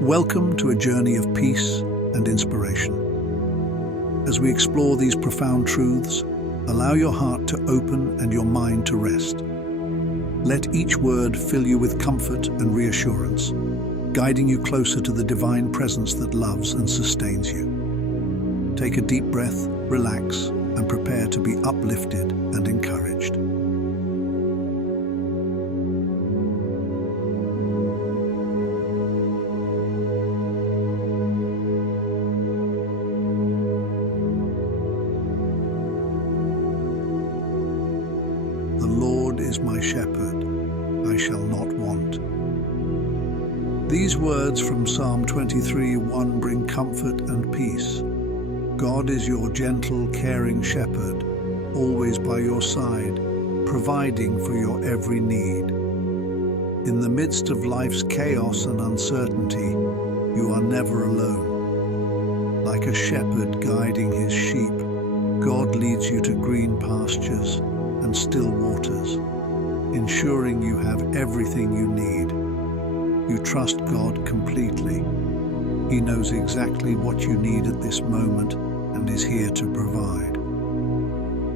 Welcome to a journey of peace and inspiration. As we explore these profound truths, allow your heart to open and your mind to rest. Let each word fill you with comfort and reassurance, guiding you closer to the divine presence that loves and sustains you. Take a deep breath, relax, and prepare to be uplifted and encouraged. The Lord is my shepherd, I shall not want. These words from Psalm 23:1 bring comfort and peace. God is your gentle, caring shepherd, always by your side, providing for your every need. In the midst of life's chaos and uncertainty, you are never alone. Like a shepherd guiding his sheep, God leads you to green pastures and still waters, ensuring you have everything you need. You trust God completely. He knows exactly what you need at this moment and is here to provide.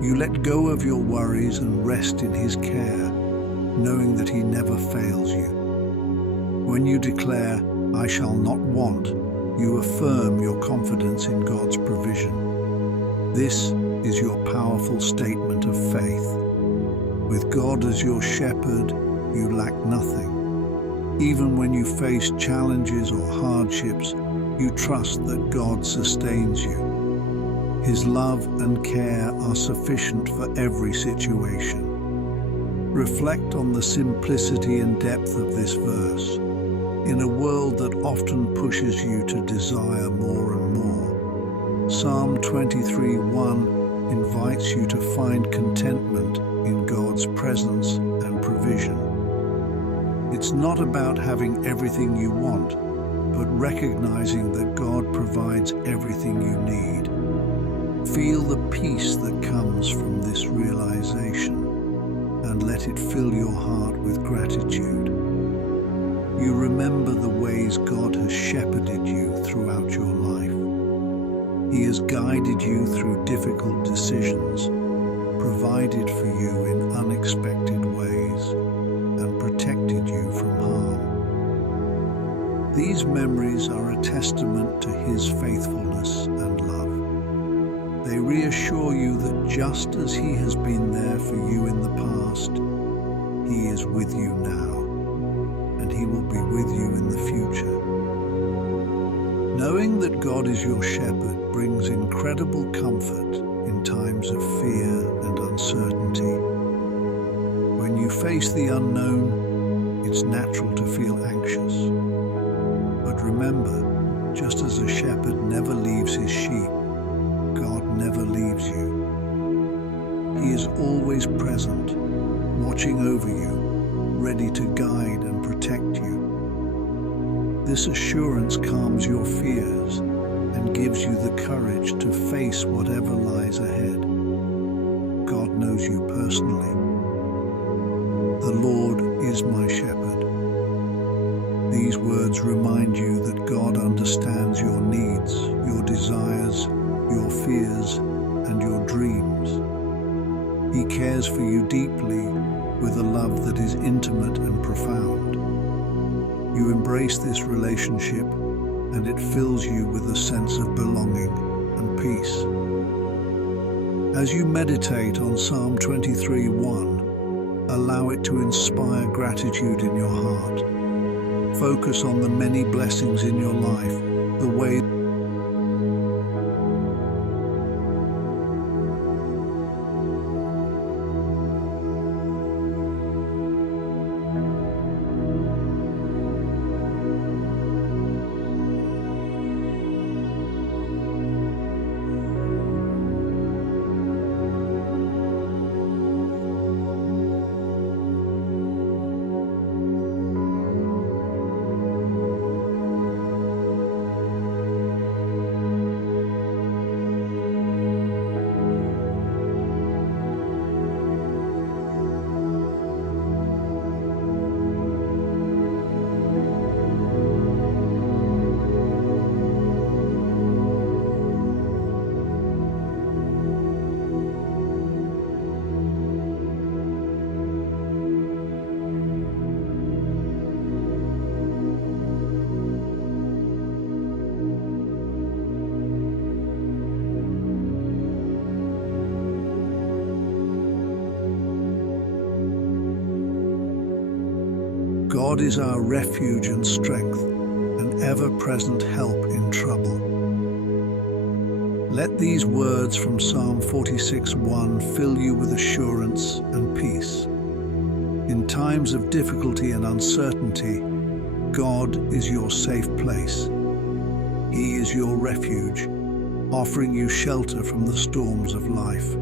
You let go of your worries and rest in His care, knowing that He never fails you. When you declare, "I shall not want," you affirm your confidence in God's provision. This is your powerful statement of faith. With God as your shepherd, you lack nothing. Even when you face challenges or hardships, you trust that God sustains you. His love and care are sufficient for every situation. Reflect on the simplicity and depth of this verse. In a world that often pushes you to desire more and more, Psalm 23:1 invites you to find contentment in God's presence and provision. It's not about having everything you want, but recognizing that God provides everything you need. Feel the peace that comes from this realization, and let it fill your heart with gratitude. You remember the ways God has shepherded you throughout your life. He has guided you through difficult decisions, provided for you in unexpected ways, and protected you from harm. These memories are a testament to His faithfulness and love. They reassure you that just as He has been there for you in the past, He is with you now, and He will be with you in the future. Knowing that God is your shepherd brings incredible comfort in times of fear and uncertainty. When you face the unknown, it's natural to feel anxious. But remember, just as a shepherd never leaves his sheep, God never leaves you. He is always present, watching over you, ready to guide and protect you. This assurance calms your fears and gives you the courage to face whatever lies ahead. God knows you personally. The Lord is my shepherd. These words remind you that God understands your needs, your desires, your fears, and your dreams. He cares for you deeply with a love that is intimate and profound. You embrace this relationship, and it fills you with a sense of belonging and peace. As you meditate on Psalm 23:1, allow it to inspire gratitude in your heart. Focus on the many blessings in your life, the way God is our refuge and strength, an ever-present help in trouble. Let these words from Psalm 46:1 fill you with assurance and peace. In times of difficulty and uncertainty, God is your safe place. He is your refuge, offering you shelter from the storms of life.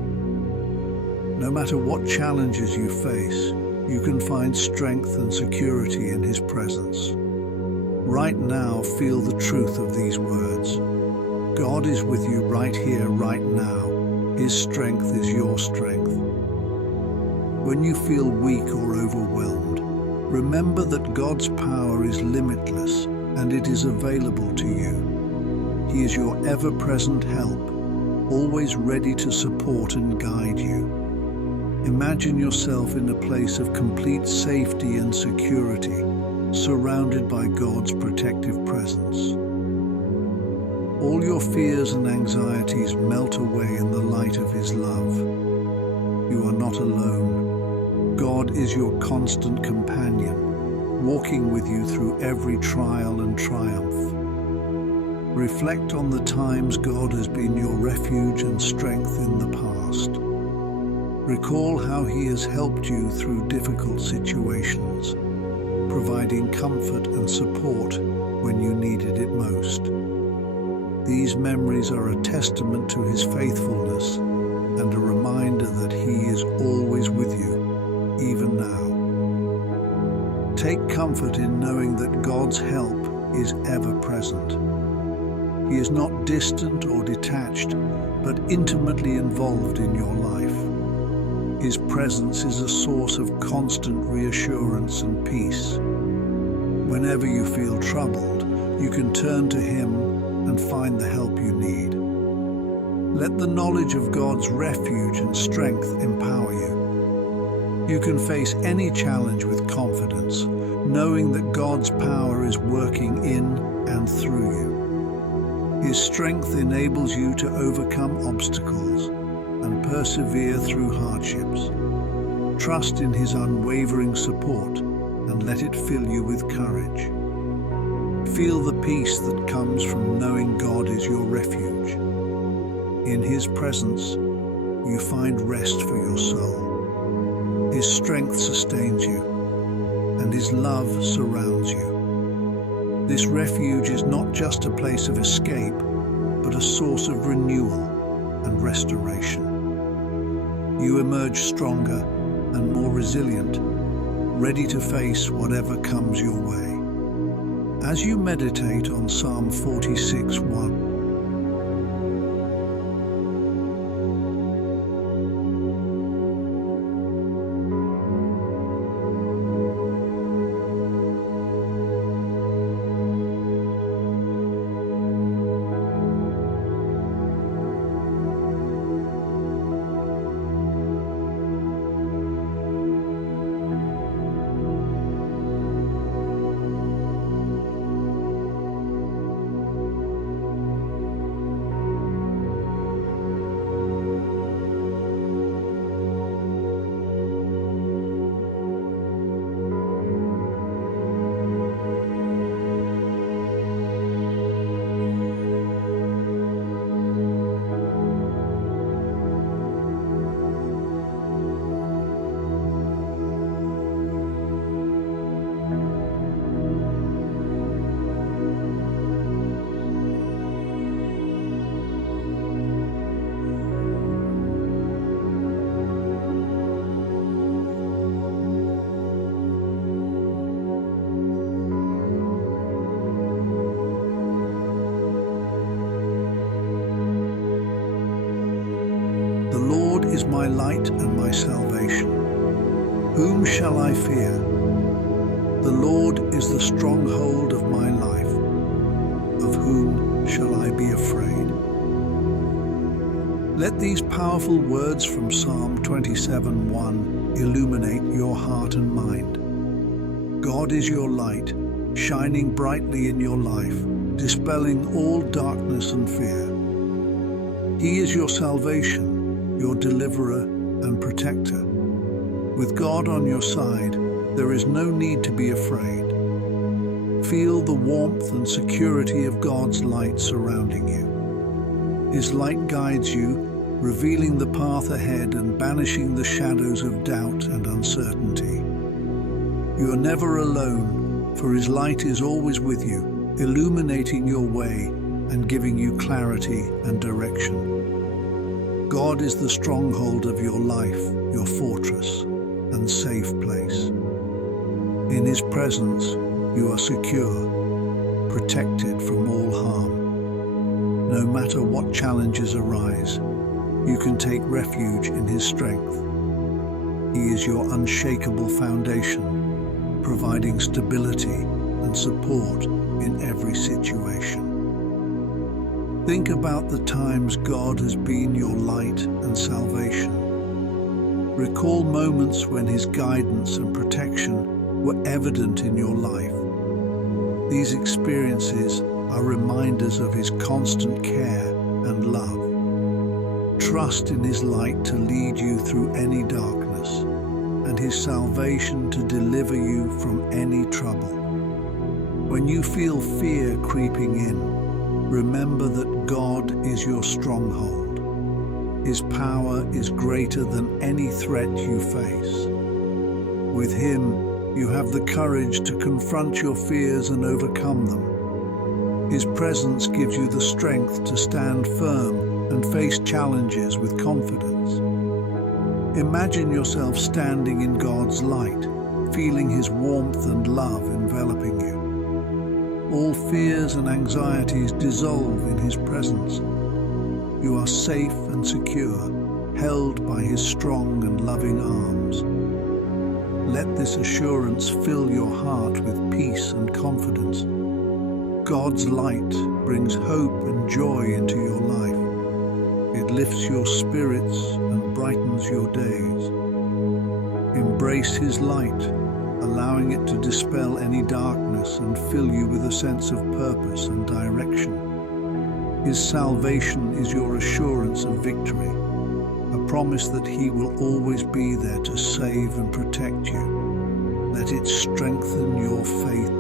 No matter what challenges you face, you can find strength and security in His presence. Right now, feel the truth of these words. God is with you right here, right now. His strength is your strength. When you feel weak or overwhelmed, remember that God's power is limitless and it is available to you. He is your ever-present help, always ready to support and guide you. Imagine yourself in a place of complete safety and security, surrounded by God's protective presence. All your fears and anxieties melt away in the light of His love. You are not alone. God is your constant companion, walking with you through every trial and triumph. Reflect on the times God has been your refuge and strength in the past. Recall how He has helped you through difficult situations, providing comfort and support when you needed it most. These memories are a testament to His faithfulness and a reminder that He is always with you, even now. Take comfort in knowing that God's help is ever present. He is not distant or detached, but intimately involved in your life. His presence is a source of constant reassurance and peace. Whenever you feel troubled, you can turn to Him and find the help you need. Let the knowledge of God's refuge and strength empower you. You can face any challenge with confidence, knowing that God's power is working in and through you. His strength enables you to overcome obstacles and persevere through hardships. Trust in His unwavering support and let it fill you with courage. Feel the peace that comes from knowing God is your refuge. In His presence, you find rest for your soul. His strength sustains you, and His love surrounds you. This refuge is not just a place of escape, but a source of renewal and restoration. You emerge stronger and more resilient, ready to face whatever comes your way. As you meditate on Psalm 46:1, The Lord is my light and my salvation. Whom shall I fear? The Lord is the stronghold of my life. Of whom shall I be afraid? Let these powerful words from Psalm 27:1 illuminate your heart and mind. God is your light, shining brightly in your life, dispelling all darkness and fear. He is your salvation, your deliverer and protector. With God on your side, There is no need to be afraid. Feel the warmth and security of God's light surrounding you. His light guides you, revealing the path ahead and banishing the shadows of doubt and uncertainty. You are never alone, for His light is always with you, illuminating your way and giving you clarity and direction. God is the stronghold of your life, your fortress and safe place. In His presence, you are secure, protected from all harm. No matter what challenges arise, you can take refuge in His strength. He is your unshakable foundation, providing stability and support in every situation. Think about the times God has been your light and salvation. Recall moments when His guidance and protection were evident in your life. These experiences are reminders of His constant care and love. Trust in His light to lead you through any darkness, and His salvation to deliver you from any trouble. When you feel fear creeping in, remember that God is your stronghold. His power is greater than any threat you face. With Him, you have the courage to confront your fears and overcome them. His presence gives you the strength to stand firm and face challenges with confidence. Imagine yourself standing in God's light, feeling His warmth and love enveloping you. All fears and anxieties dissolve in His presence. You are safe and secure, held by His strong and loving arms. Let this assurance fill your heart with peace and confidence. God's light brings hope and joy into your life. It lifts your spirits and brightens your days. Embrace His light, allowing it to dispel any darkness and fill you with a sense of purpose and direction. His salvation is your assurance of victory, a promise that He will always be there to save and protect you. Let it strengthen your faith.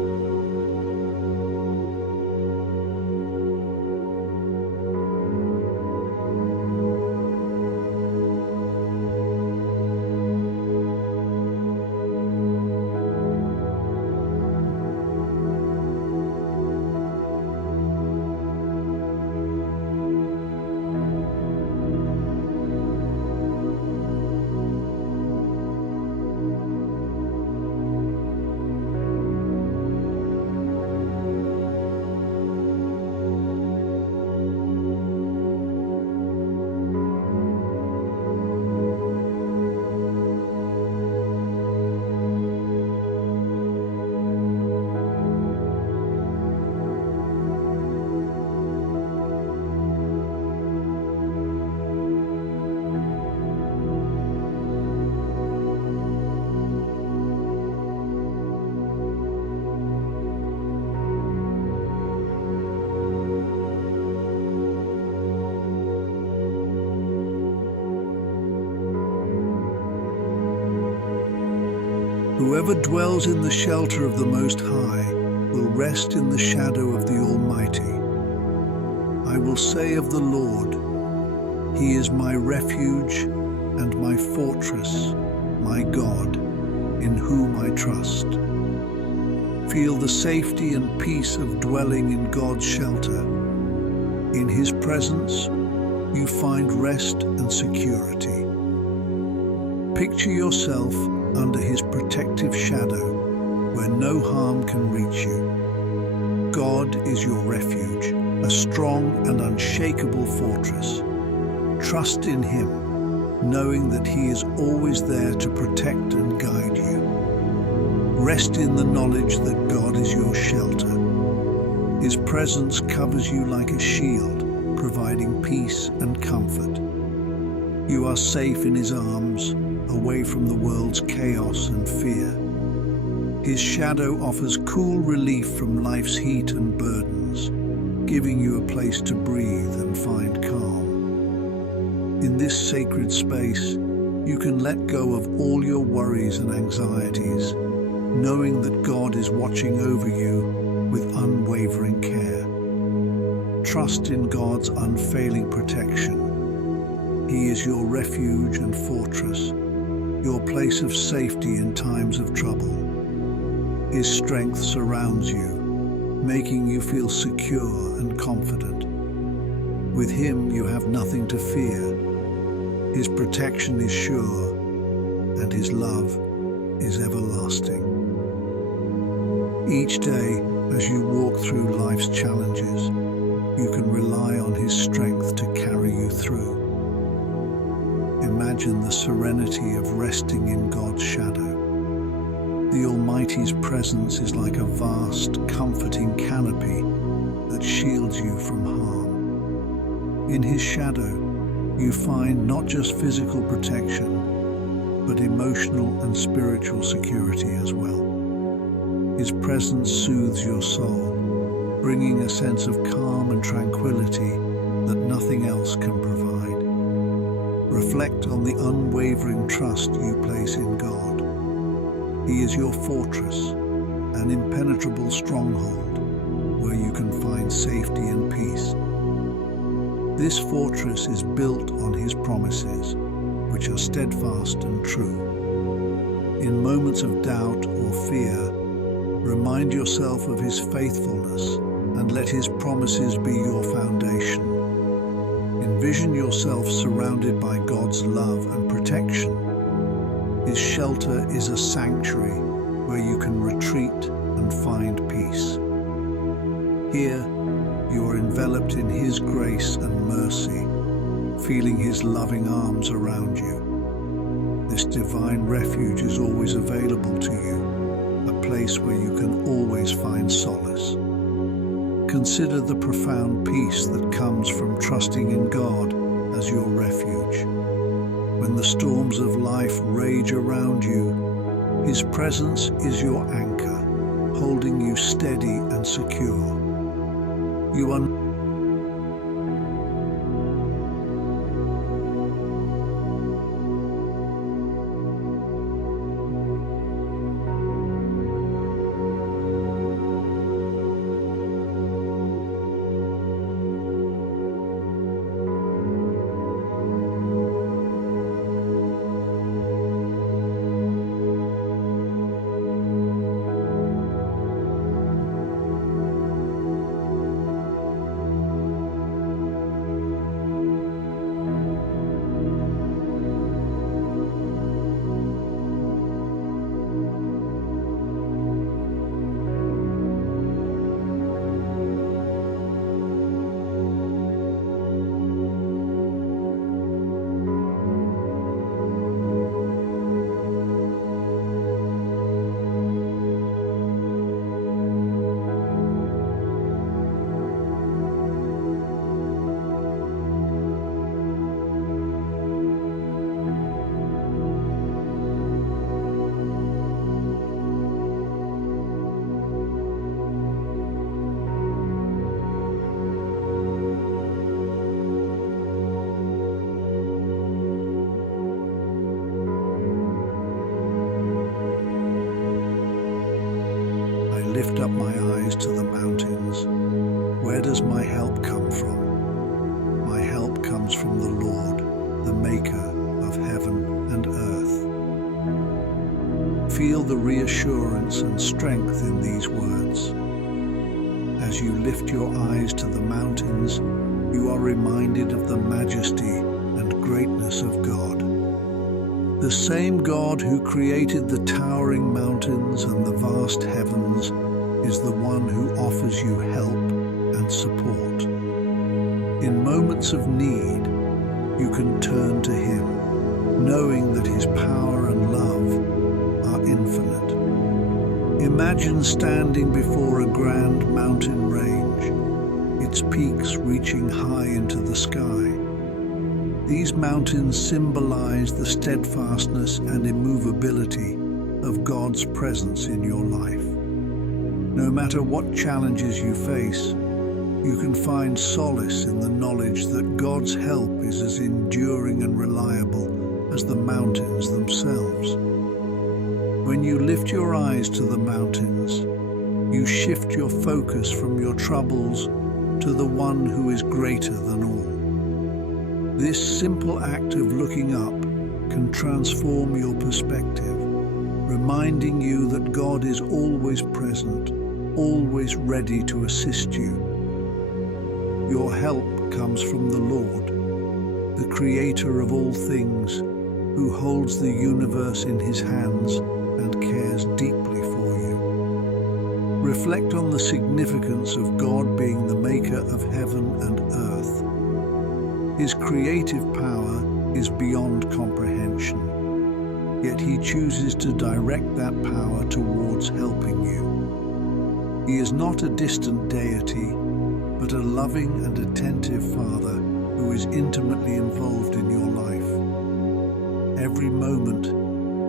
Whoever dwells in the shelter of the Most High will rest in the shadow of the Almighty. I will say of the Lord, He is my refuge and my fortress, my God, in whom I trust. Feel the safety and peace of dwelling in God's shelter. In His presence, you find rest and security. Picture yourself under His protective shadow, where no harm can reach you. God is your refuge, a strong and unshakable fortress. Trust in Him, knowing that He is always there to protect and guide you. Rest in the knowledge that God is your shelter. His presence covers you like a shield, providing peace and comfort. You are safe in His arms, away from the world's chaos and fear. His shadow offers cool relief from life's heat and burdens, giving you a place to breathe and find calm. In this sacred space, you can let go of all your worries and anxieties, knowing that God is watching over you with unwavering care. Trust in God's unfailing protection. He is your refuge and fortress, your place of safety in times of trouble. His strength surrounds you, making you feel secure and confident. With Him you have nothing to fear. His protection is sure, and His love is everlasting. Each day, as you walk through life's challenges, you can rely on His strength to carry you through. Imagine the serenity of resting in God's shadow. The Almighty's presence is like a vast, comforting canopy that shields you from harm. In His shadow, you find not just physical protection, but emotional and spiritual security as well. His presence soothes your soul, bringing a sense of calm and tranquility that nothing else can provide. Reflect on the unwavering trust you place in God. He is your fortress, an impenetrable stronghold where you can find safety and peace. This fortress is built on His promises, which are steadfast and true. In moments of doubt or fear, remind yourself of His faithfulness and let His promises be your foundation. Envision yourself surrounded by God's love and protection. His shelter is a sanctuary where you can retreat and find peace. Here, you are enveloped in His grace and mercy, feeling His loving arms around you. This divine refuge is always available to you, a place where you can always find solace. Consider the profound peace that comes from trusting in God as your refuge. When the storms of life rage around you, His presence is your anchor, holding you steady and secure. You are lift up my eyes to the mountains. Where does my help come from? My help comes from the Lord, the Maker of heaven and earth. Feel the reassurance and strength in these words. As you lift your eyes to the mountains, you are reminded of the majesty and greatness of God. The same God who created the towering mountains and the vast heavens is the one who offers you help and support. In moments of need, you can turn to Him, knowing that His power and love are infinite. Imagine standing before a grand mountain range, its peaks reaching high into the sky. These mountains symbolize the steadfastness and immovability of God's presence in your life. No matter what challenges you face, you can find solace in the knowledge that God's help is as enduring and reliable as the mountains themselves. When you lift your eyes to the mountains, you shift your focus from your troubles to the one who is greater than all. This simple act of looking up can transform your perspective, reminding you that God is always present, always ready to assist you. Your help comes from the Lord, the Creator of all things, who holds the universe in His hands and cares deeply for you. Reflect on the significance of God being the maker of heaven and earth. His creative power is beyond comprehension, yet He chooses to direct that power towards helping you. He is not a distant deity, but a loving and attentive Father who is intimately involved in your life. Every moment,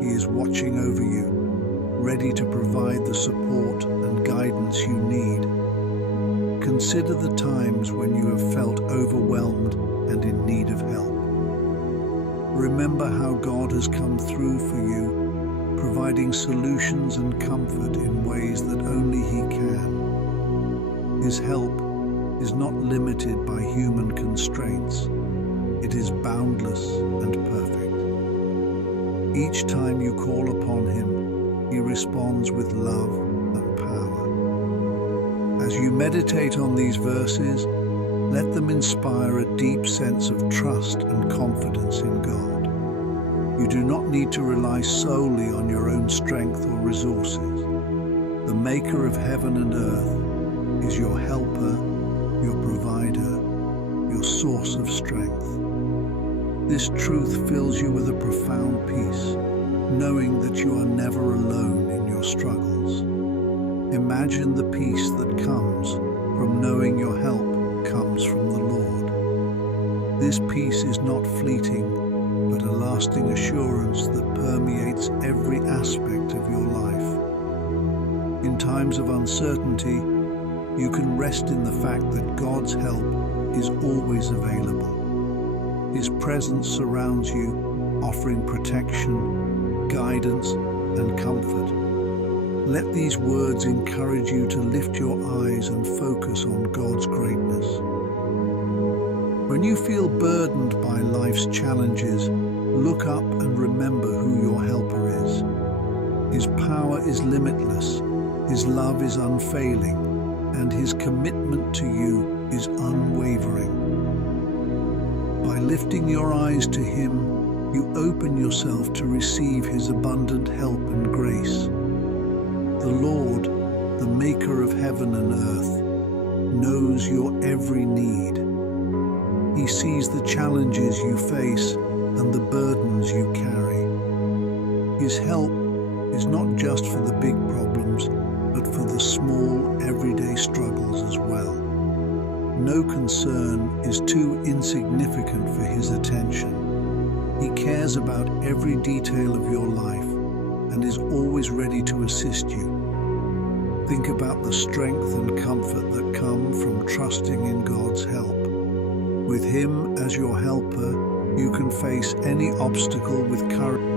He is watching over you, ready to provide the support and guidance you need. Consider the times when you have felt overwhelmed and in need of help. Remember how God has come through for you, providing solutions and comfort in ways that only He can. His help is not limited by human constraints. It is boundless and perfect. Each time you call upon Him, He responds with love and power. As you meditate on these verses, let them inspire a deep sense of trust and confidence in God. You do not need to rely solely on your own strength or resources. The Maker of heaven and earth is your helper, your provider, your source of strength. This truth fills you with a profound peace, knowing that you are never alone in your struggles. Imagine the peace that comes from knowing your help comes from the Lord. This peace is not fleeting, but a lasting assurance that permeates every aspect of your life. In times of uncertainty, you can rest in the fact that God's help is always available. His presence surrounds you, offering protection, guidance, and comfort. Let these words encourage you to lift your eyes and focus on God's greatness. When you feel burdened by life's challenges, look up and remember who your helper is. His power is limitless, His love is unfailing, and His commitment to you is unwavering. By lifting your eyes to Him, you open yourself to receive His abundant help and grace. The Lord, the Maker of heaven and earth, knows your every need. He sees the challenges you face and the burdens you carry. His help is not just for the big problems, but for the small, everyday struggles as well. No concern is too insignificant for His attention. He cares about every detail of your life and is always ready to assist you. Think about the strength and comfort that come from trusting in God's help. With Him as your helper, you can face any obstacle with courage.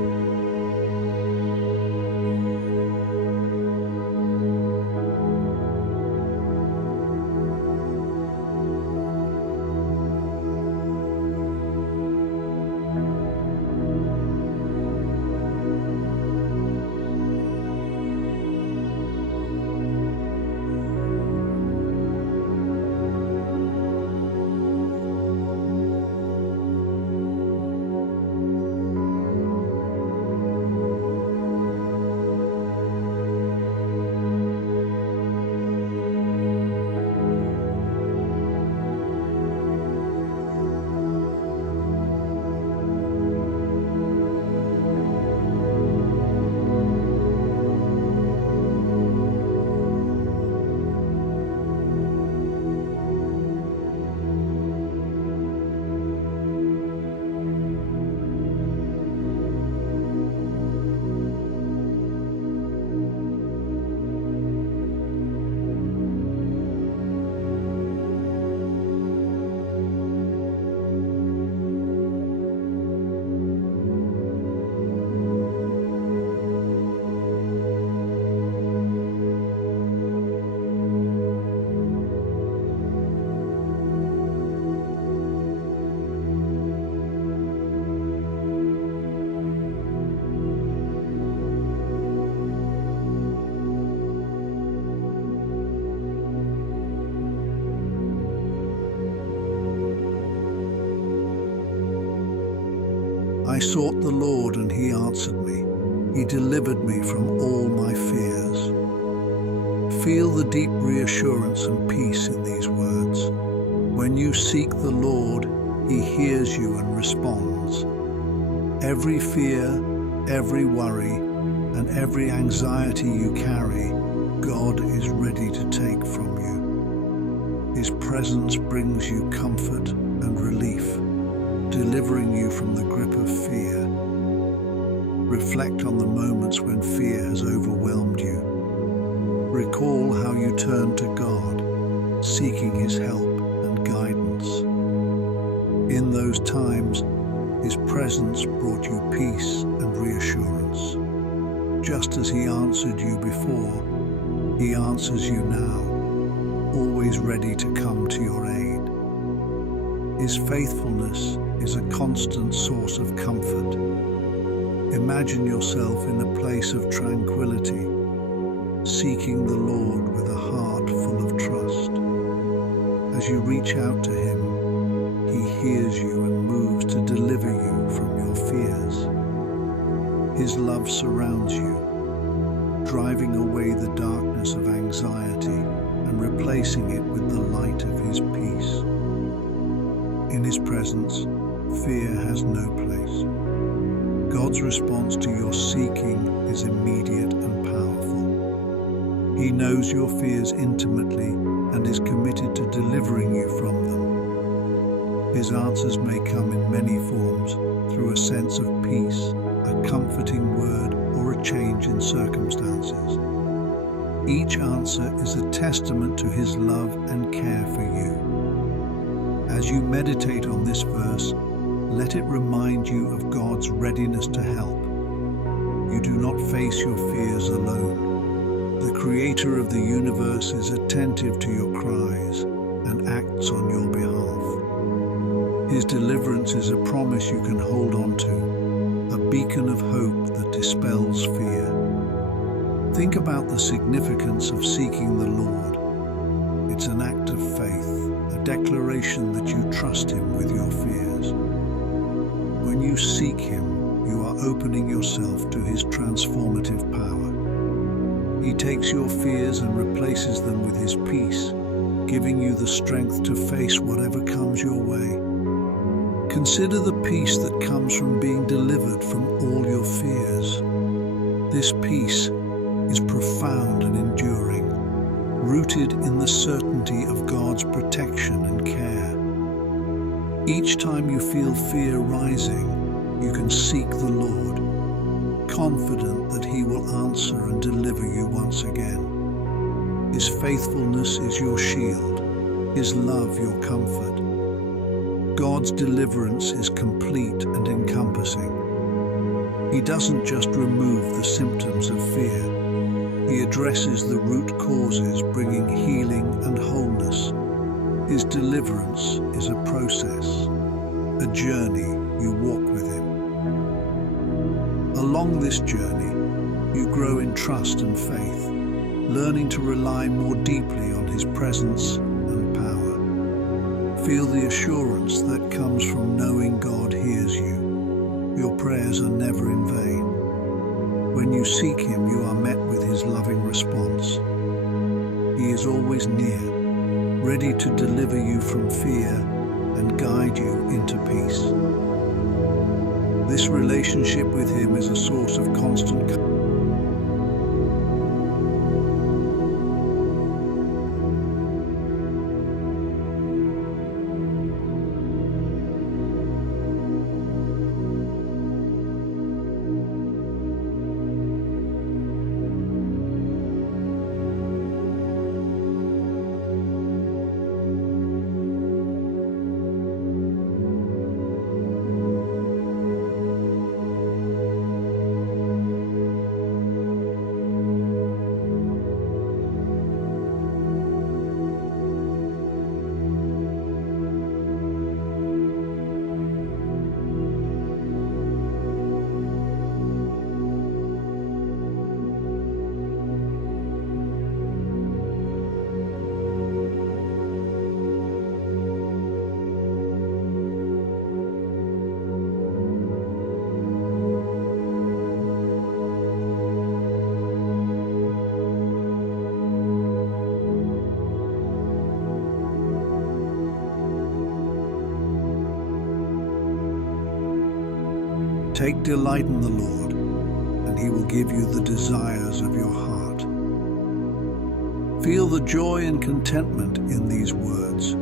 I sought the Lord and he answered me. He delivered me from all my fears. Feel the deep reassurance and peace in these words. When you seek the Lord, he hears you and responds. Every fear, every worry, and every anxiety you carry, God is ready to take from you. His presence brings you comfort and relief, delivering you from the grip of fear. Reflect on the moments when fear has overwhelmed you. Recall how you turned to God, seeking his help and guidance. In those times, his presence brought you peace and reassurance. Just as he answered you before, he answers you now, always ready to come to your aid. His faithfulness is a constant source of comfort. Imagine yourself in a place of tranquility, seeking the Lord with a heart full of trust. As you reach out to him, he hears you and moves to deliver you from your fears. His love surrounds you, driving away the darkness of anxiety and replacing it with the light of his peace. In his presence, fear has no place. God's response to your seeking is immediate and powerful. He knows your fears intimately and is committed to delivering you from them. His answers may come in many forms, through a sense of peace, a comforting word, or a change in circumstances. Each answer is a testament to his love and care for you. As you meditate on this verse, let it remind you of God's readiness to help. You do not face your fears alone. The Creator of the universe is attentive to your cries and acts on your behalf. His deliverance is a promise you can hold on to, a beacon of hope that dispels fear. Think about the significance of seeking the Lord. It's an act of faith, a declaration that you trust him with your fears. When you seek him, you are opening yourself to his transformative power. He takes your fears and replaces them with his peace, giving you the strength to face whatever comes your way. Consider the peace that comes from being delivered from all your fears. This peace is profound and enduring, rooted in the certainty of God's protection and care. Each time you feel fear rising, you can seek the Lord, confident that he will answer and deliver you once again. His faithfulness is your shield, his love your comfort. God's deliverance is complete and encompassing. He doesn't just remove the symptoms of fear. He addresses the root causes, bringing healing and wholeness. His deliverance is a process, a journey you walk with him. Along this journey, you grow in trust and faith, learning to rely more deeply on his presence and power. Feel the assurance that comes from knowing God hears you. Your prayers are never in vain. When you seek him, you are met with his loving response. He is always near, ready to deliver you from fear and guide you into peace. This relationship with him is a source of constant comfort. Take delight in the Lord, and he will give you the desires of your heart. Feel the joy and contentment in these words.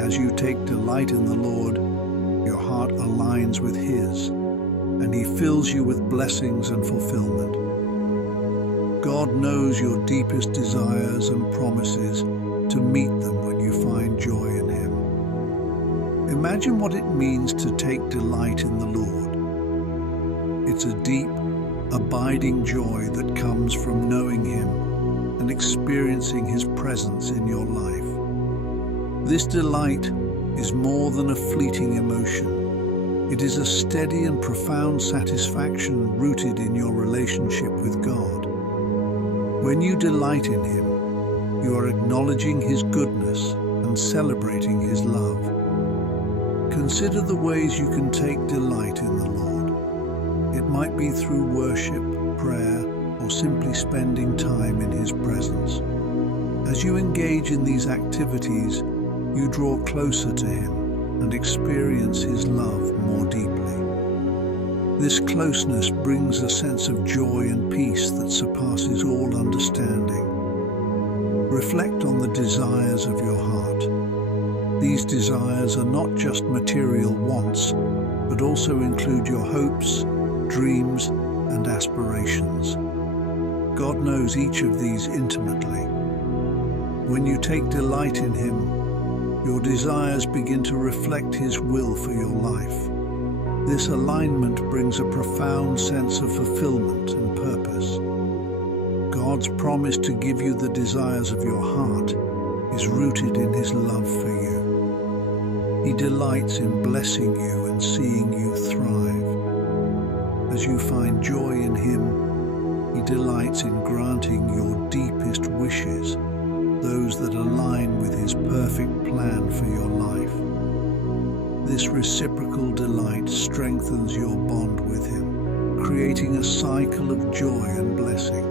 As you take delight in the Lord, your heart aligns with his, and he fills you with blessings and fulfillment. God knows your deepest desires and promises to meet them when you find joy in him. Imagine what it means to take delight in the Lord. It's a deep, abiding joy that comes from knowing him and experiencing his presence in your life. This delight is more than a fleeting emotion. It is a steady and profound satisfaction rooted in your relationship with God. When you delight in him, you are acknowledging his goodness and celebrating his love. Consider the ways you can take delight in the Lord. It might be through worship, prayer, or simply spending time in his presence. As you engage in these activities, you draw closer to him and experience his love more deeply. This closeness brings a sense of joy and peace that surpasses all understanding. Reflect on the desires of your heart. These desires are not just material wants, but also include your hopes, dreams, and aspirations. God knows each of these intimately. When you take delight in him, your desires begin to reflect his will for your life. This alignment brings a profound sense of fulfillment and purpose. God's promise to give you the desires of your heart is rooted in his love for you. He delights in blessing you and seeing you thrive. As you find joy in him, he delights in granting your deepest wishes, those that align with his perfect plan for your life. This reciprocal delight strengthens your bond with him, creating a cycle of joy and blessing.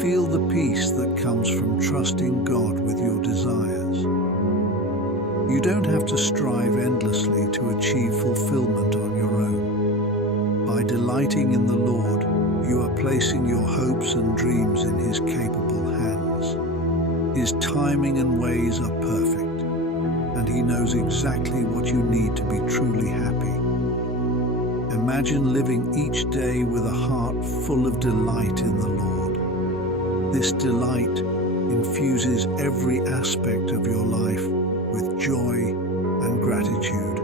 Feel the peace that comes from trusting God with your desires. You don't have to strive endlessly to achieve fulfillment on your own. By delighting in the Lord, you are placing your hopes and dreams in his capable hands. His timing and ways are perfect, and he knows exactly what you need to be truly happy. Imagine living each day with a heart full of delight in the Lord. This delight infuses every aspect of your life with joy and gratitude.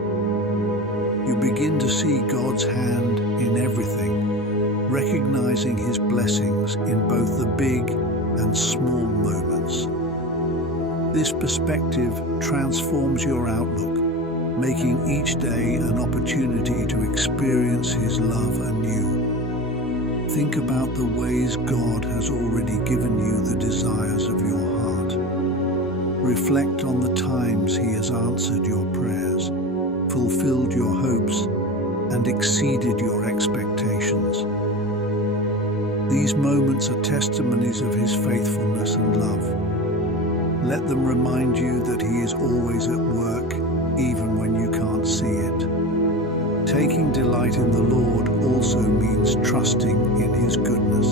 You begin to see God's hand in everything, recognizing his blessings in both the big and small moments. This perspective transforms your outlook, making each day an opportunity to experience his love anew. Think about the ways God has already given you the desires of your heart. Reflect on the times he has answered your prayers, fulfilled your hopes, and exceeded your expectations. These moments are testimonies of his faithfulness and love. Let them remind you that he is always at work, even when you can't see it. Taking delight in the Lord also means trusting in his goodness.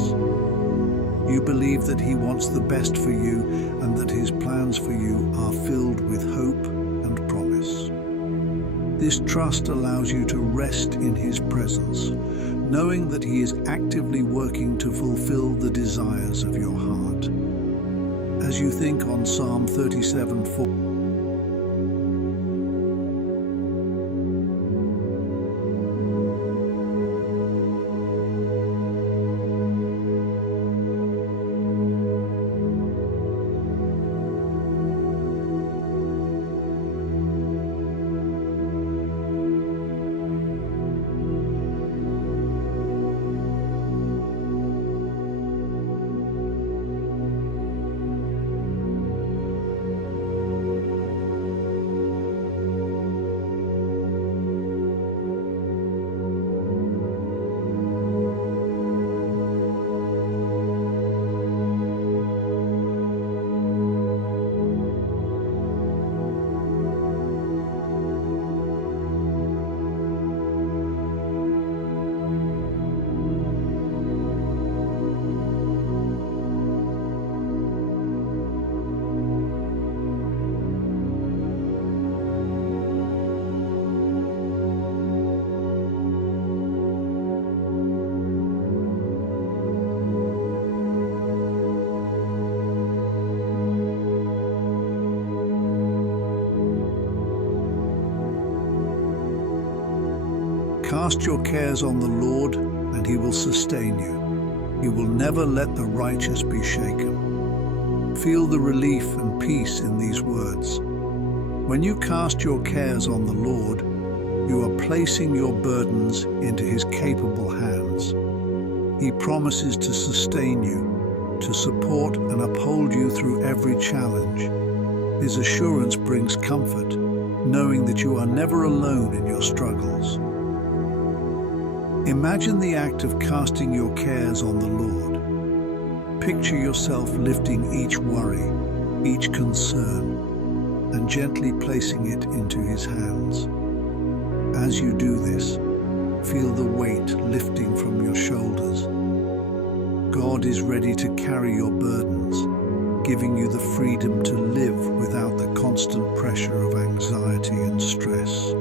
You believe that he wants the best for you and that his plans for you are filled with hope and promise. This trust allows you to rest in his presence, knowing that he is actively working to fulfill the desires of your heart. As you think on Psalm 37:4, Cast your cares on the Lord, and he will sustain you. He will never let the righteous be shaken. Feel the relief and peace in these words. When you cast your cares on the Lord, you are placing your burdens into his capable hands. He promises to sustain you, to support and uphold you through every challenge. His assurance brings comfort, knowing that you are never alone in your struggles. Imagine the act of casting your cares on the Lord. Picture yourself lifting each worry, each concern, and gently placing it into his hands. As you do this, feel the weight lifting from your shoulders. God is ready to carry your burdens, giving you the freedom to live without the constant pressure of anxiety and stress.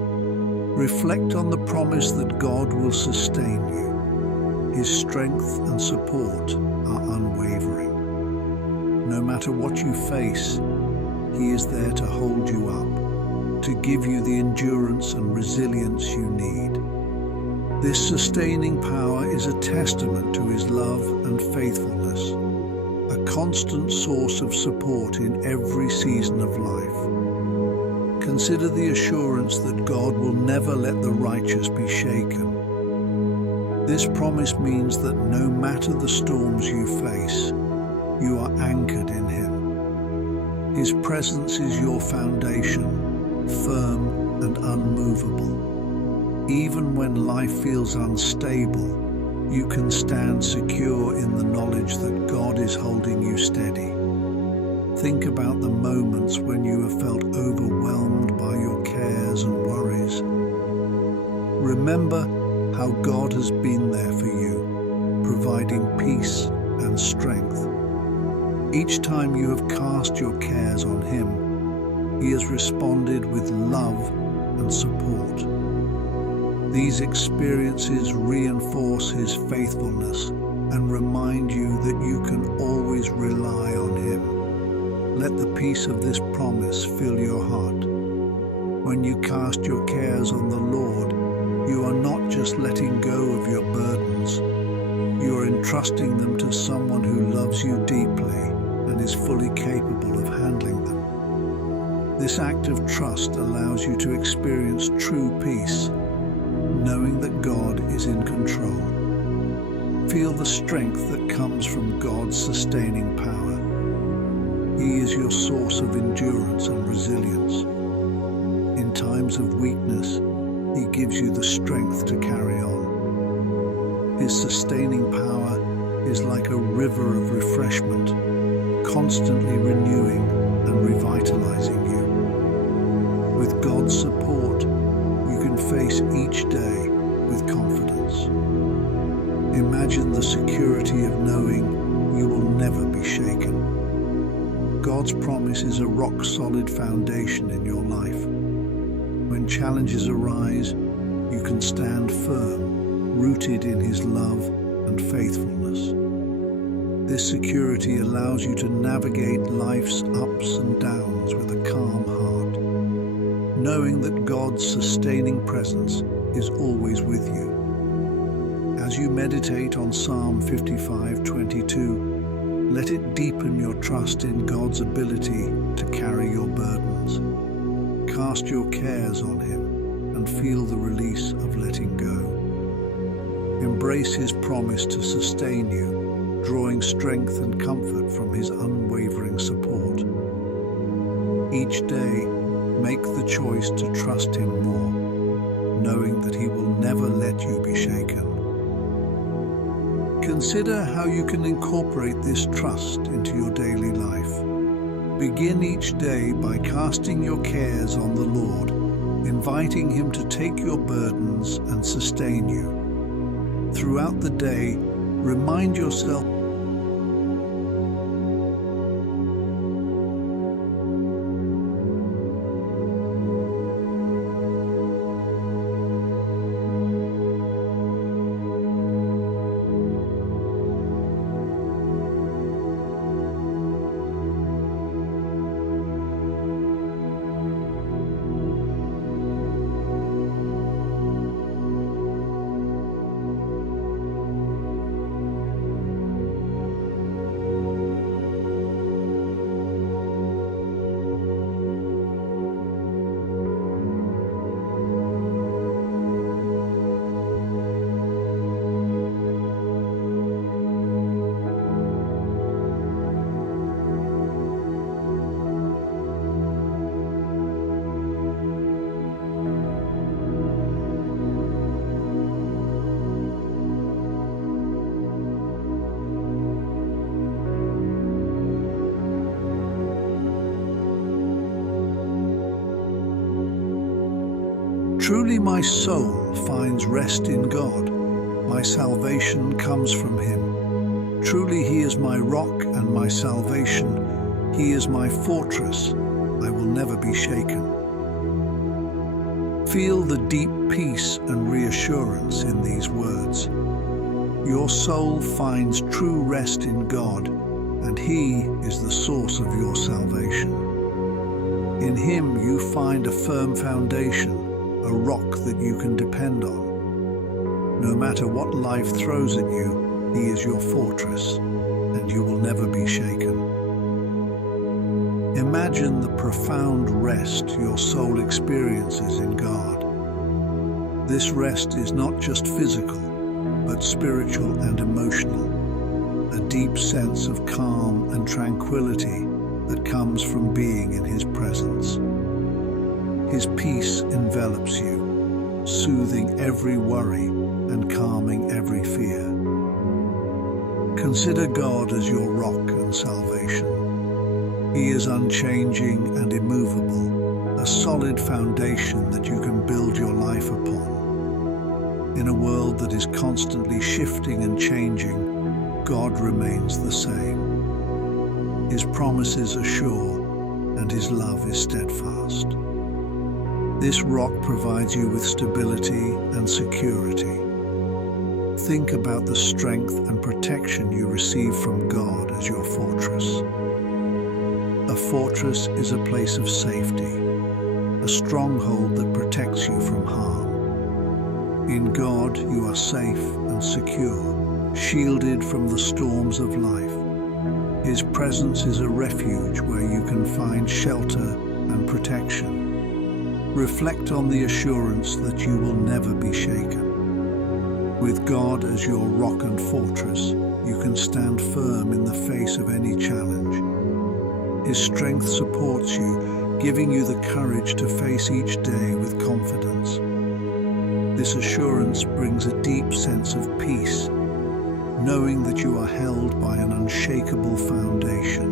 Reflect on the promise that God will sustain you. His strength and support are unwavering. No matter what you face, he is there to hold you up, to give you the endurance and resilience you need. This sustaining power is a testament to his love and faithfulness, a constant source of support in every season of life. Consider the assurance that God will never let the righteous be shaken. This promise means that no matter the storms you face, you are anchored in him. His presence is your foundation, firm and unmovable. Even when life feels unstable, you can stand secure in the knowledge that God is holding you steady. Think about the moments when you have felt overwhelmed by your cares and worries. Remember how God has been there for you, providing peace and strength. Each time you have cast your cares on him, he has responded with love and support. These experiences reinforce his faithfulness and remind you that you can always rely on him. Let the peace of this promise fill your heart. When you cast your cares on the Lord, you are not just letting go of your burdens. You are entrusting them to someone who loves you deeply and is fully capable of handling them. This act of trust allows you to experience true peace, knowing that God is in control. Feel the strength that comes from God's sustaining power. He is your source of endurance and resilience. In times of weakness, he gives you the strength to carry on. His sustaining power is like a river of refreshment, constantly renewing and revitalizing you. With God's support, you can face each day with confidence. Imagine the security of knowing you will never be shaken. God's promise is a rock-solid foundation in your life. When challenges arise, you can stand firm, rooted in his love and faithfulness. This security allows you to navigate life's ups and downs with a calm heart, knowing that God's sustaining presence is always with you. As you meditate on Psalm 55:22, let it deepen your trust in God's ability to carry your burdens. Cast your cares on him and feel the release of letting go. Embrace his promise to sustain you, drawing strength and comfort from his unwavering support. Each day, make the choice to trust him more, knowing that he will never let you be shaken. Consider how you can incorporate this trust into your daily life. Begin each day by casting your cares on the Lord, inviting him to take your burdens and sustain you. Throughout the day, remind yourself Truly my soul finds rest in God. My salvation comes from him. Truly he is my rock and my salvation. He is my fortress. I will never be shaken. Feel the deep peace and reassurance in these words. Your soul finds true rest in God, and he is the source of your salvation. In him you find a firm foundation, a rock that you can depend on. No matter what life throws at you, he is your fortress, and you will never be shaken. Imagine the profound rest your soul experiences in God. This rest is not just physical, but spiritual and emotional, a deep sense of calm and tranquility that comes from being in his presence. His peace envelops you, soothing every worry and calming every fear. Consider God as your rock and salvation. He is unchanging and immovable, a solid foundation that you can build your life upon. In a world that is constantly shifting and changing, God remains the same. His promises are sure, and his love is steadfast. This rock provides you with stability and security. Think about the strength and protection you receive from God as your fortress. A fortress is a place of safety, a stronghold that protects you from harm. In God, you are safe and secure, shielded from the storms of life. His presence is a refuge where you can find shelter and protection. Reflect on the assurance that you will never be shaken. With God as your rock and fortress, you can stand firm in the face of any challenge. His strength supports you, giving you the courage to face each day with confidence. This assurance brings a deep sense of peace, knowing that you are held by an unshakable foundation.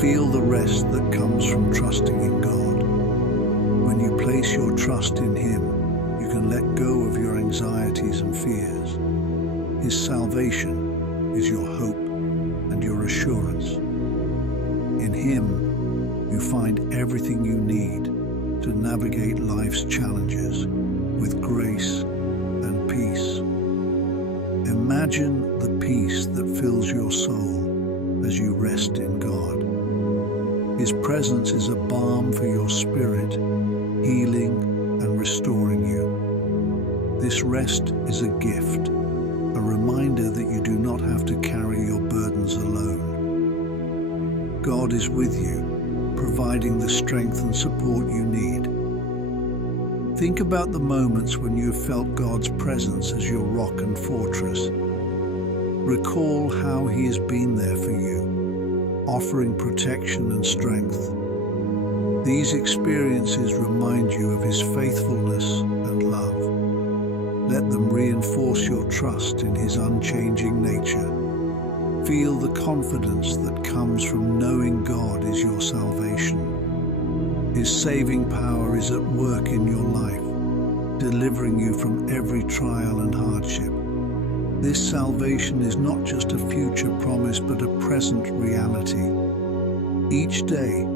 Feel the rest that comes from trusting in God. When you place your trust in him, you can let go of your anxieties and fears. His salvation is your hope and your assurance. In him, you find everything you need to navigate life's challenges with grace and peace. Imagine the peace that fills your soul as you rest in God. His presence is a balm for your spirit, healing and restoring you. This rest is a gift, a reminder that you do not have to carry your burdens alone. God is with you, providing the strength and support you need. Think about the moments when you have felt God's presence as your rock and fortress. Recall how he has been there for you, offering protection and strength. These experiences remind you of his faithfulness and love. Let them reinforce your trust in his unchanging nature. Feel the confidence that comes from knowing God is your salvation. His saving power is at work in your life, delivering you from every trial and hardship. This salvation is not just a future promise, but a present reality. Each day,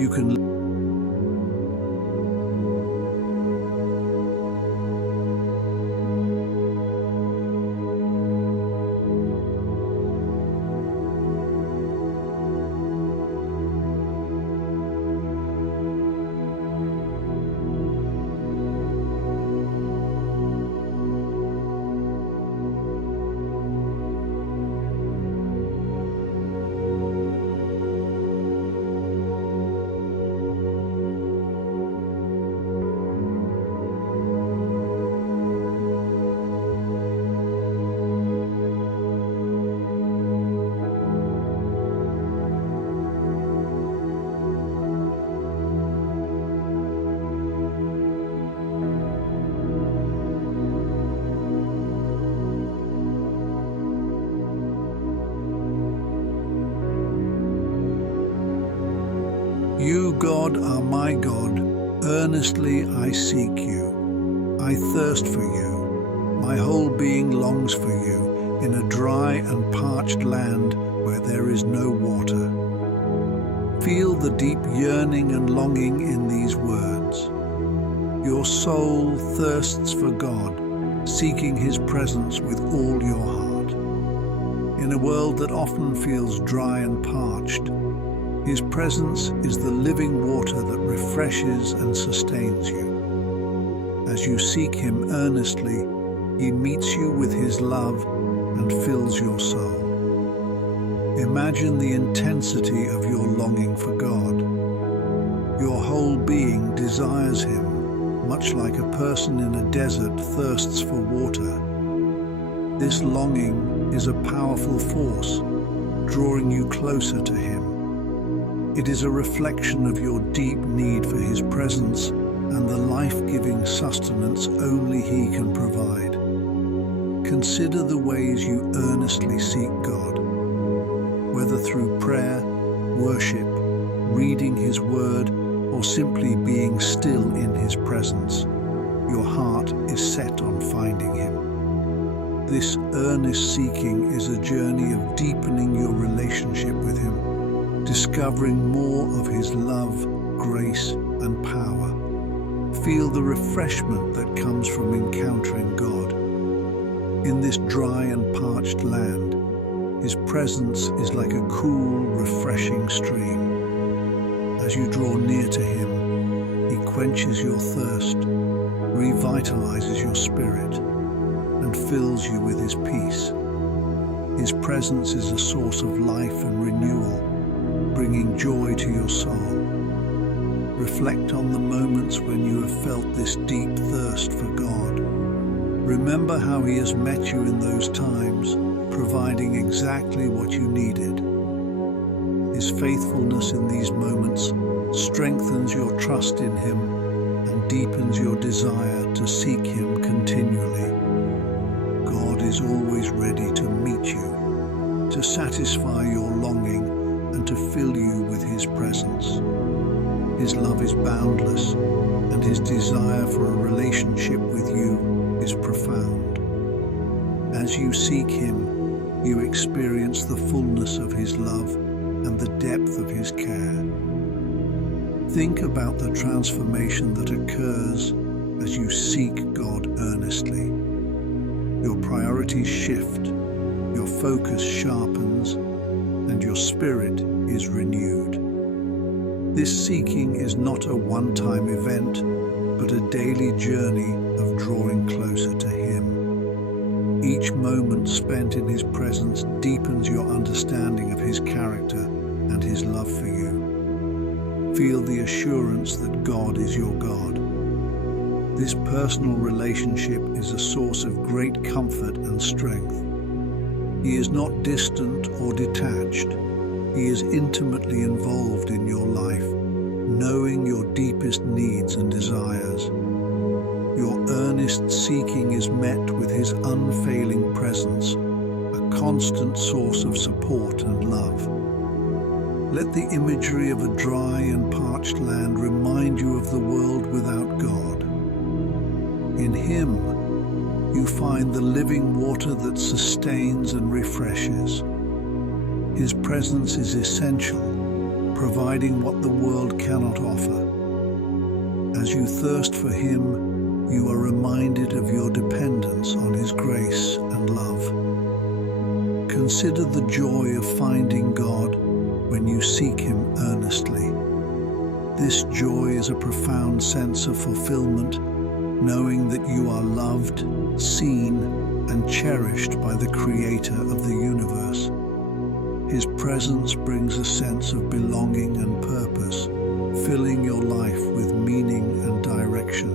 you can You, God, are my God, Earnestly I seek you. I thirst for you. My whole being longs for you in a dry and parched land where there is no water. Feel the deep yearning and longing in these words. Your soul thirsts for God, seeking His presence with all your heart. In a world that often feels dry and parched, His presence is the living water that refreshes and sustains you. As you seek Him earnestly, He meets you with His love and fills your soul. Imagine the intensity of your longing for God. Your whole being desires Him, much like a person in a desert thirsts for water. This longing is a powerful force, drawing you closer to Him. It is a reflection of your deep need for His presence and the life-giving sustenance only He can provide. Consider the ways you earnestly seek God. Whether through prayer, worship, reading His Word, or simply being still in His presence, your heart is set on finding Him. This earnest seeking is a journey of deepening your relationship with Him, discovering more of His love, grace, and power. Feel the refreshment that comes from encountering God. In this dry and parched land, His presence is like a cool, refreshing stream. As you draw near to Him, He quenches your thirst, revitalizes your spirit, and fills you with His peace. His presence is a source of life and renewal, bringing joy to your soul. Reflect on the moments when you have felt this deep thirst for God. Remember how He has met you in those times, providing exactly what you needed. His faithfulness in these moments strengthens your trust in Him and deepens your desire to seek Him continually. God is always ready to meet you, to satisfy your longing and to fill you with His presence. His love is boundless, and His desire for a relationship with you is profound. As you seek Him, you experience the fullness of His love and the depth of His care. Think about the transformation that occurs as you seek God earnestly. Your priorities shift, your focus sharpens, and your spirit is renewed. This seeking is not a one-time event, but a daily journey of drawing closer to Him. Each moment spent in His presence deepens your understanding of His character and His love for you. Feel the assurance that God is your God. This personal relationship is a source of great comfort and strength. He is not distant or detached. He is intimately involved in your life, knowing your deepest needs and desires. Your earnest seeking is met with His unfailing presence, a constant source of support and love. Let the imagery of a dry and parched land remind you of the world without God. In Him, you find the living water that sustains and refreshes. His presence is essential, providing what the world cannot offer. As you thirst for Him, you are reminded of your dependence on His grace and love. Consider the joy of finding God when you seek Him earnestly. This joy is a profound sense of fulfillment, knowing that you are loved, seen, and cherished by the Creator of the universe. His presence brings a sense of belonging and purpose, filling your life with meaning and direction.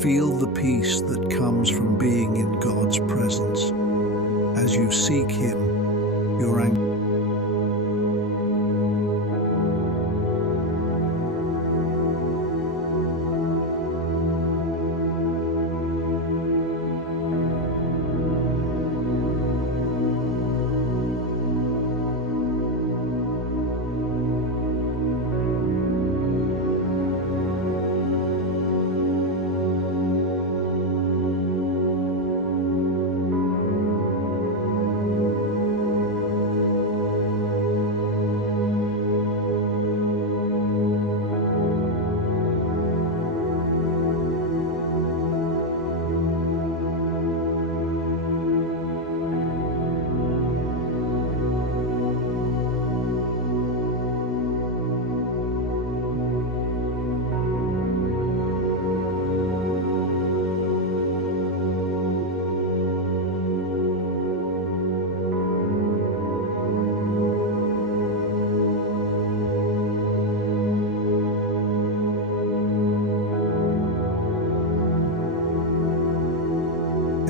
Feel the peace that comes from being in God's presence. As you seek Him, your anxiety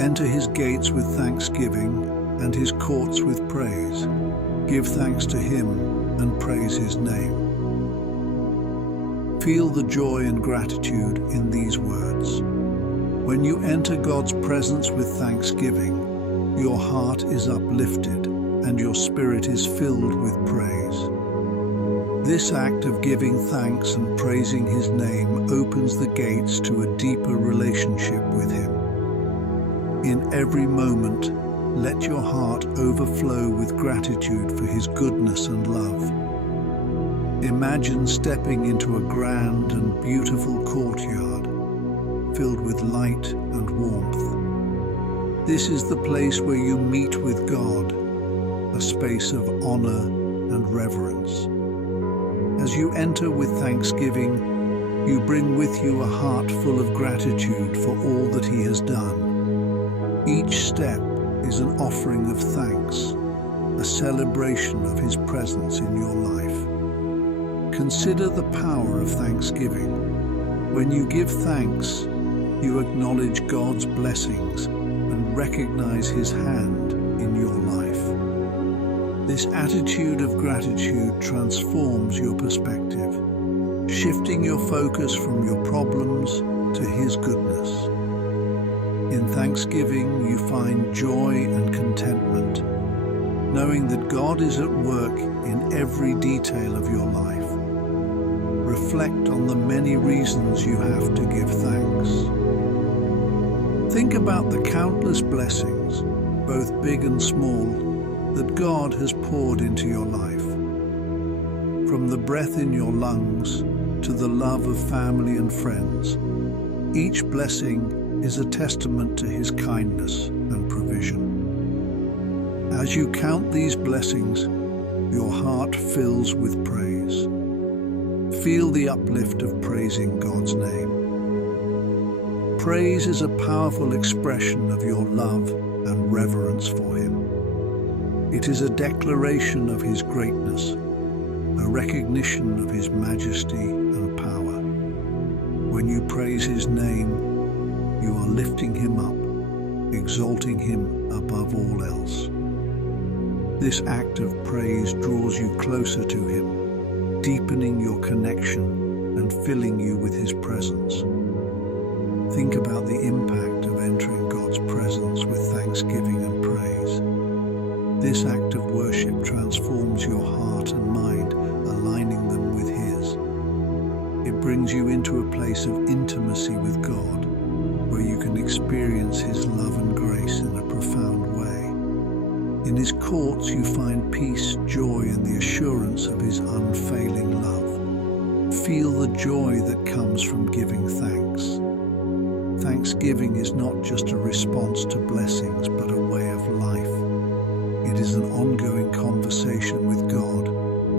Enter his gates with thanksgiving and his courts with praise. Give thanks to him and praise his name. Feel the joy and gratitude in these words. When you enter God's presence with thanksgiving, your heart is uplifted and your spirit is filled with praise. This act of giving thanks and praising his name opens the gates to a deeper relationship with him. In every moment, let your heart overflow with gratitude for his goodness and love. Imagine stepping into a grand and beautiful courtyard, filled with light and warmth. This is the place where you meet with God, a space of honor and reverence. As you enter with thanksgiving, you bring with you a heart full of gratitude for all that he has done. Each step is an offering of thanks, a celebration of his presence in your life. Consider the power of thanksgiving. When you give thanks, you acknowledge God's blessings and recognize his hand in your life. This attitude of gratitude transforms your perspective, shifting your focus from your problems to his goodness. In thanksgiving, you find joy and contentment, knowing that God is at work in every detail of your life. Reflect on the many reasons you have to give thanks. Think about the countless blessings, both big and small, that God has poured into your life. From the breath in your lungs to the love of family and friends, each blessing is a testament to his kindness and provision. As you count these blessings, your heart fills with praise. Feel the uplift of praising God's name. Praise is a powerful expression of your love and reverence for him. It is a declaration of his greatness, a recognition of his majesty and power. When you praise his name, you are lifting him up, exalting him above all else. This act of praise draws you closer to him, deepening your connection and filling you with his presence. Think about the impact of entering God's presence with thanksgiving and praise. This act of worship transforms your heart and mind, aligning them with his. It brings you into a place of intimacy with God, where you can experience his love and grace in a profound way. In his courts you find peace, joy, and the assurance of his unfailing love. Feel the joy that comes from giving thanks. Thanksgiving is not just a response to blessings, but a way of life. It is an ongoing conversation with God,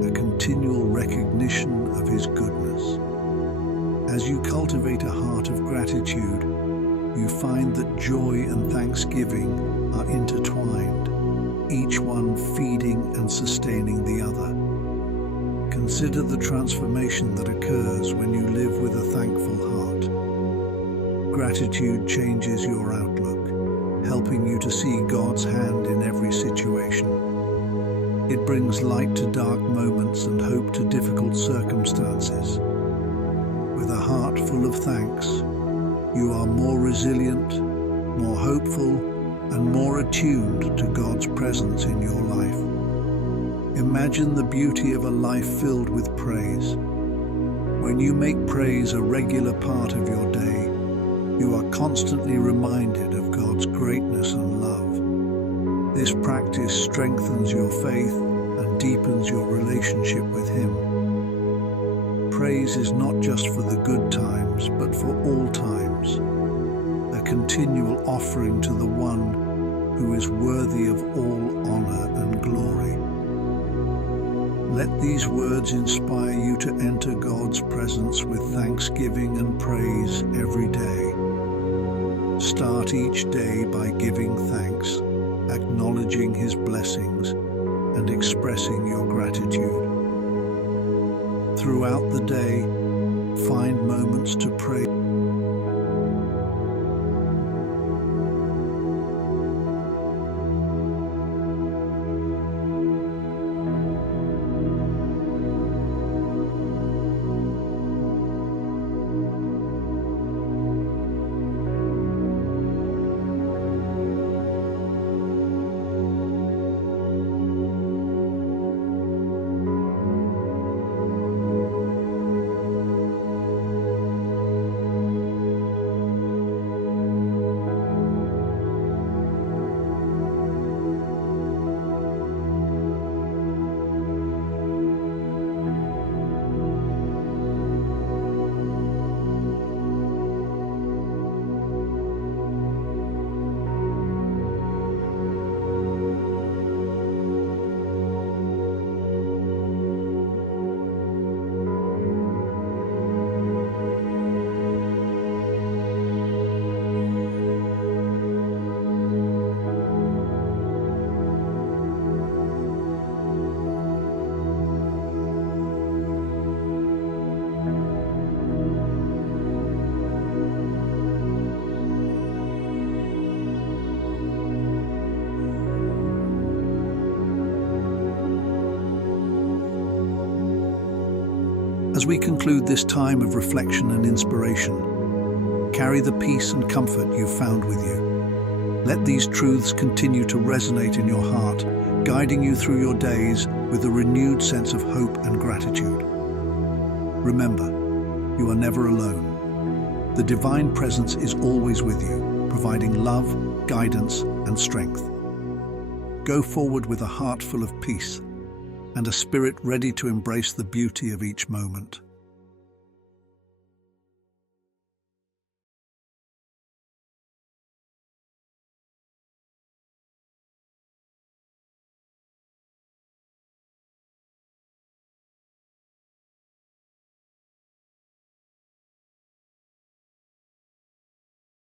a continual recognition of his goodness. As you cultivate a heart of gratitude, you find that joy and thanksgiving are intertwined, each one feeding and sustaining the other. Consider the transformation that occurs when you live with a thankful heart. Gratitude changes your outlook, helping you to see God's hand in every situation. It brings light to dark moments and hope to difficult circumstances. With a heart full of thanks, you are more resilient, more hopeful, and more attuned to God's presence in your life. Imagine the beauty of a life filled with praise. When you make praise a regular part of your day, you are constantly reminded of God's greatness and love. This practice strengthens your faith and deepens your relationship with him. Praise is not just for the good times, but for all times, a continual offering to the one who is worthy of all honor and glory. Let these words inspire you to enter God's presence with thanksgiving and praise every day. Start each day by giving thanks, acknowledging his blessings, and expressing your gratitude. Throughout the day, find moments to pray. we conclude this time of reflection and inspiration, carry the peace and comfort you've found with you. Let these truths continue to resonate in your heart, guiding you through your days with a renewed sense of hope and gratitude. Remember, you are never alone. The divine presence is always with you, providing love, guidance, and strength. Go forward with a heart full of peace and a spirit ready to embrace the beauty of each moment.